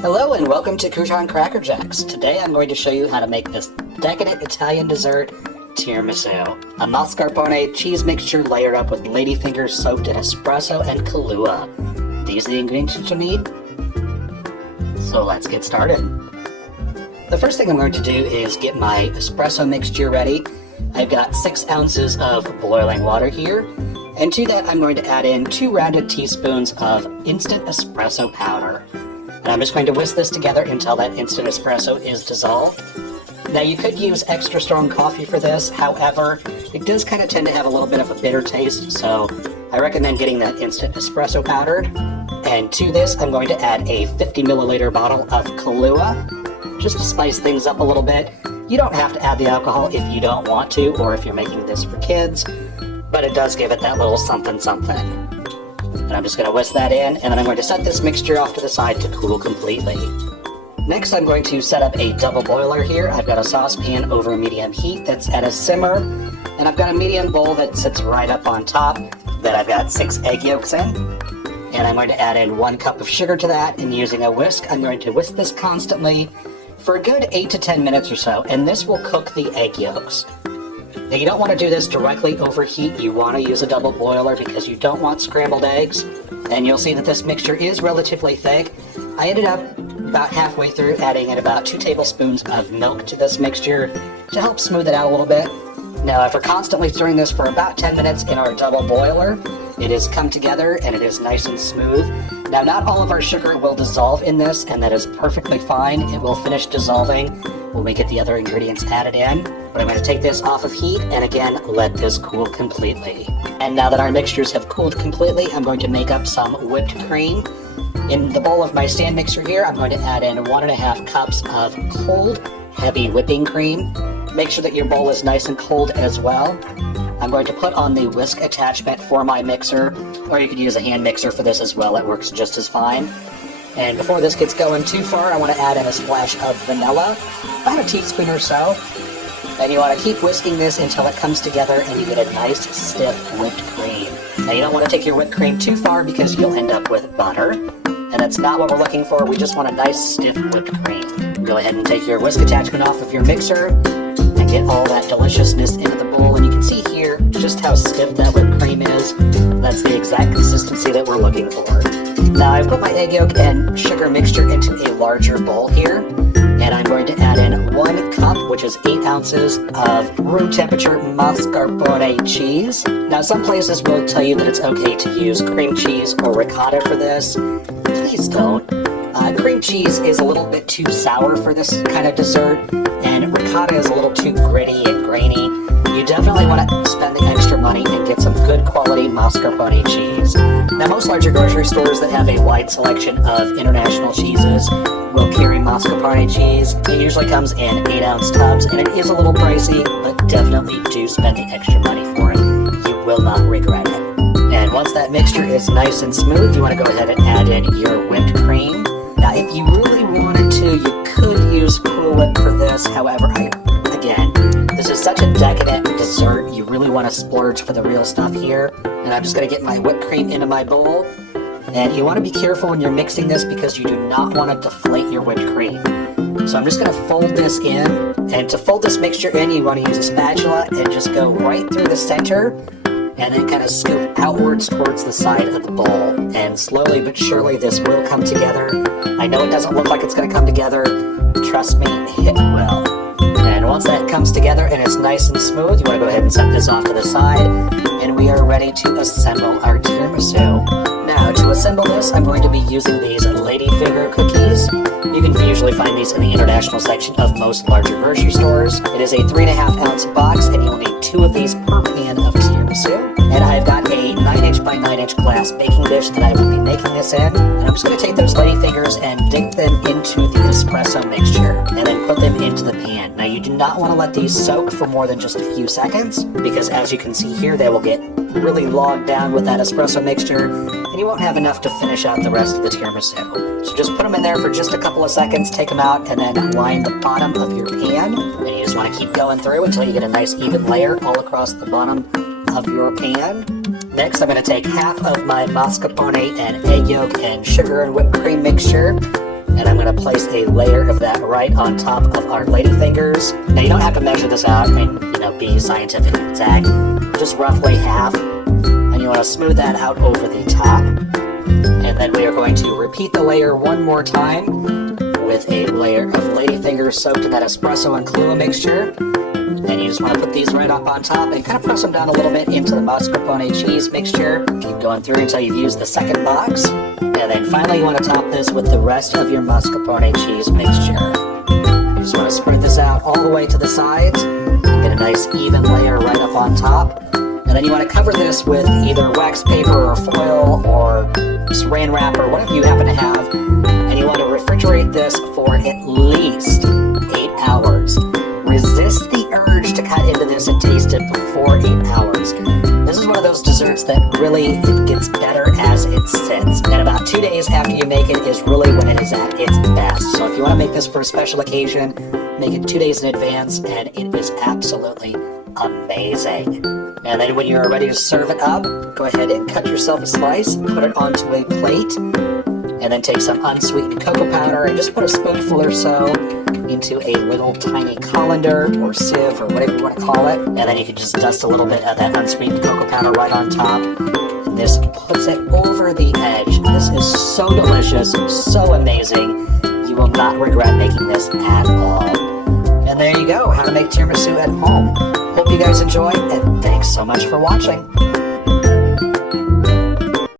Hello and welcome to Crouton Cracker Jacks. Today I'm going to show you how to make this decadent Italian dessert, tiramisu. A mascarpone cheese mixture layered up with ladyfingers soaked in espresso and Kahlua. These are the ingredients you'll need. So let's get started. The first thing I'm going to do is get my espresso mixture ready. I've got 6 ounces of boiling water here. And to that I'm going to add in 2 rounded teaspoons of instant espresso powder. And I'm just going to whisk this together until that instant espresso is dissolved. Now you could use extra strong coffee for this, however, it does kind of tend to have a little bit of a bitter taste, so I recommend getting that instant espresso powdered. And to this I'm going to add a 50 milliliter bottle of Kahlua, just to spice things up a little bit. You don't have to add the alcohol if you don't want to, or if you're making this for kids, but it does give it that little something something. And I'm just going to whisk that in, and then I'm going to set this mixture off to the side to cool completely. Next I'm going to set up a double boiler here. I've got a saucepan over medium heat that's at a simmer, and I've got a medium bowl that sits right up on top that I've got 6 egg yolks in. And I'm going to add in 1 cup of sugar to that, and using a whisk I'm going to whisk this constantly for a good 8 to 10 minutes or so, and this will cook the egg yolks. Now you don't want to do this directly over heat. You want to use a double boiler because you don't want scrambled eggs. And you'll see that this mixture is relatively thick. I ended up about halfway through adding in about 2 tablespoons of milk to this mixture to help smooth it out a little bit. Now after constantly stirring this for about 10 minutes in our double boiler, it has come together and it is nice and smooth. Now not all of our sugar will dissolve in this, and that is perfectly fine. It will finish dissolving when we get the other ingredients added in. But I'm going to take this off of heat and again let this cool completely. And now that our mixtures have cooled completely, I'm going to make up some whipped cream. In the bowl of my stand mixer here, I'm going to add in 1.5 cups of cold, heavy whipping cream. Make sure that your bowl is nice and cold as well. I'm going to put on the whisk attachment for my mixer, or you could use a hand mixer for this as well. It works just as fine. And before this gets going too far, I want to add in a splash of vanilla, about a teaspoon or so. And you want to keep whisking this until it comes together and you get a nice stiff whipped cream. Now you don't want to take your whipped cream too far because you'll end up with butter. And that's not what we're looking for. We just want a nice stiff whipped cream. Go ahead and take your whisk attachment off of your mixer and get all that deliciousness into the bowl. And you can see here just how stiff that whipped cream is. That's the exact consistency that we're looking for. Now I've put my egg yolk and sugar mixture into a larger bowl here. And I'm going to add in 1 cup, which is 8 ounces of room temperature mascarpone cheese. Now some places will tell you that it's okay to use cream cheese or ricotta for this. Please don't. Cream cheese is a little bit too sour for this kind of dessert, and ricotta is a little too gritty and grainy. You definitely want to spend the extra money and get some good quality mascarpone cheese. Now most larger grocery stores that have a wide selection of international cheeses will carry mascarpone cheese. It usually comes in 8-ounce tubs, and it is a little pricey, but definitely do spend the extra money for it. You will not regret it. And once that mixture is nice and smooth, you want to go ahead and add in your whipped cream. Now if you really wanted to, you could use Cool Whip for this. However, again, this is such a decadent dessert, you really want to splurge for the real stuff here. And I'm just going to get my whipped cream into my bowl. And you want to be careful when you're mixing this because you do not want to deflate your whipped cream. So I'm just going to fold this in. And to fold this mixture in, you want to use a spatula and just go right through the center and then kind of scoop outwards towards the side of the bowl. And slowly but surely this will come together. I know it doesn't look like it's going to come together. Trust me, it will. And once that comes together and it's nice and smooth, you want to go ahead and set this off to the side. And we are ready to assemble our tiramisu. Now, to assemble this, I'm going to be using these ladyfinger cookies. You can usually find these in the international section of most larger grocery stores. It is a 3.5-ounce box, and you'll need 2 of these per pan of tiramisu. And I've got a 9-inch by 9-inch glass baking dish that I will be making this in. And I'm just going to take those ladyfingers and dip them into the espresso mixture, and then put them into the pan. Now, you do not want to let these soak for more than just a few seconds, because as you can see here, they will get really logged down with that espresso mixture, and you won't have enough to finish out the rest of the tiramisu. So just put them in there for just a couple of seconds, take them out, and then line the bottom of your pan. And you just want to keep going through until you get a nice even layer all across the bottom of your pan. Next, I'm going to take half of my mascarpone and egg yolk and sugar and whipped cream mixture, And I'm going to place a layer of that right on top of our ladyfingers. Now you don't have to measure this out and be scientific and exact, just roughly half. And you want to smooth that out over the top. And then we are going to repeat the layer one more time with a layer of ladyfingers soaked in that espresso and Kahlua mixture. And you just want to put these right up on top and kind of press them down a little bit into the mascarpone cheese mixture. Keep going through until you've used the second box. And then finally you want to top this with the rest of your mascarpone cheese mixture. You just want to spread this out all the way to the sides and get a nice even layer right up on top. And then you want to cover this with either wax paper or foil or saran wrap or whatever you happen to have. And you want to refrigerate this for at least 8 hours. Resist the urge to cut into this and taste it before 8 hours. This is one of those desserts that really it gets better as it sits. And about 2 days after you make it is really when it is at its best. So if you want to make this for a special occasion, make it 2 days in advance and it is absolutely amazing. And then when you're ready to serve it up, go ahead and cut yourself a slice, put it onto a plate, and then take some unsweetened cocoa powder and just put a spoonful or so into a little tiny colander or sieve or whatever you want to call it. And then you can just dust a little bit of that unsweetened cocoa powder right on top. And this puts it over the edge. This is so delicious, so amazing. You will not regret making this at all. And there you go, how to make tiramisu at home. Hope you guys enjoy, and thanks so much for watching.